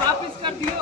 वापिस कर दियो।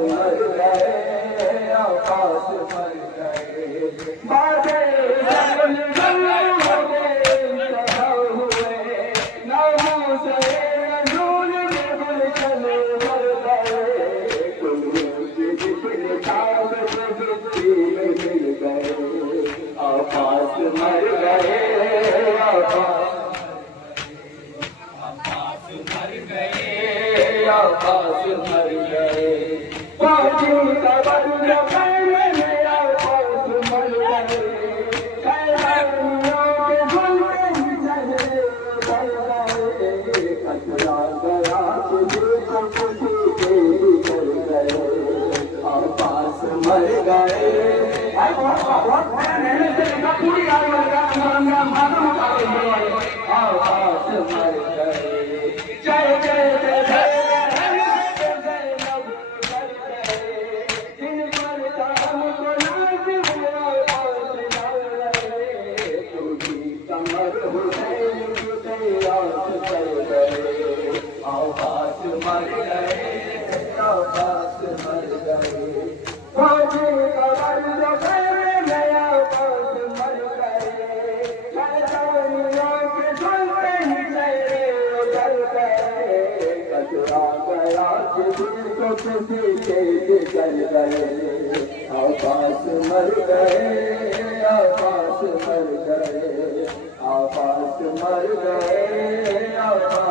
मर गए, आकाश मर गए, बादल जल जल हो गए, सदा हुए नामों से नजूल में गुलशन मर गए, कुल्लू जितने ताब मिट्टी में मिल गए, आकाश मर गए, आकाश आकाश मर गए, पानी का बंद करने में आकाश मर गए, कैलानियों के गुलशन चले मर गए, कचरा गया तुझे को खुशी के कर गए, आकाश मर गए। पूरी आकाश मर गए, जय जय जय आकाश मर गए, आकाश मर गए, पानी का बंद करने में आकाश मर गए, कैलानियों के गुलशन चले जल गए, कचरा गया दिल को खुशी के जल गए, आकाश मर गए, आकाश मर गए, आकाश मर गए, आकाश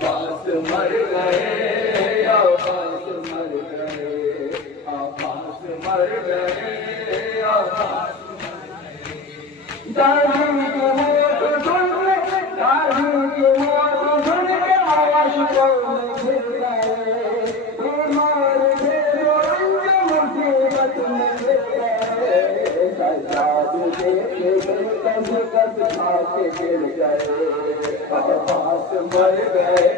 आकाश मर गए, आकाश मर गए, आकाश मर गए, आकाश दारू की मौत सुन के, दारू की मौत सुन के आशिकों में घिर गए, बीमार थे जो अंज मुसीबत में घिर गए, सजाद देखे कस कस खाके गिर गए, आकाश मर गए,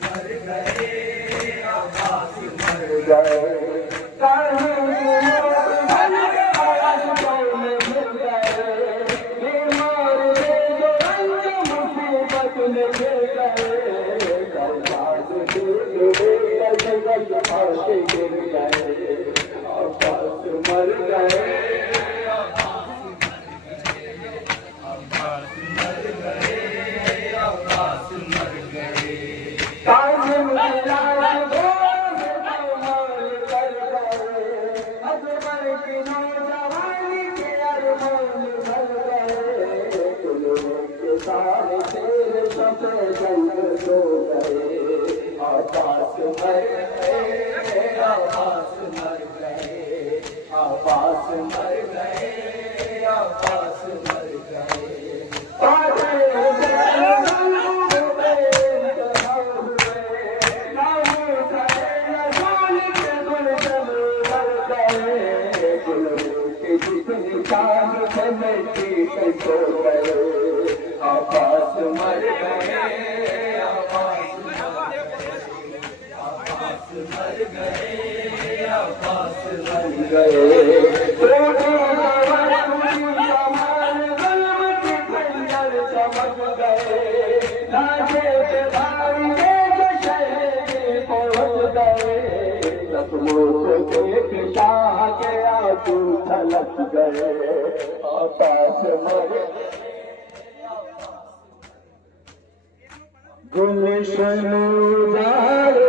मर गए, आकाश मर गए, सारे तेरे सपने जल सो गए, आकाश मर गए, आकाश मर गए, आकाश मर गए, आकाश मर गए, बादल जल हो गए, सदा हुए नामों से नजूल में गुलशन मर गए, कुल्लू के जितने ताब मिट्टी में सो गए, आकाश मर गए, आकाश मर गए, आकाश मर गए, चमक गए, लाजे के भाई के शहर पहुँच गए, लखनऊ के शाह के आंसू छलक गए, आकाश मर गुलशन उजाड़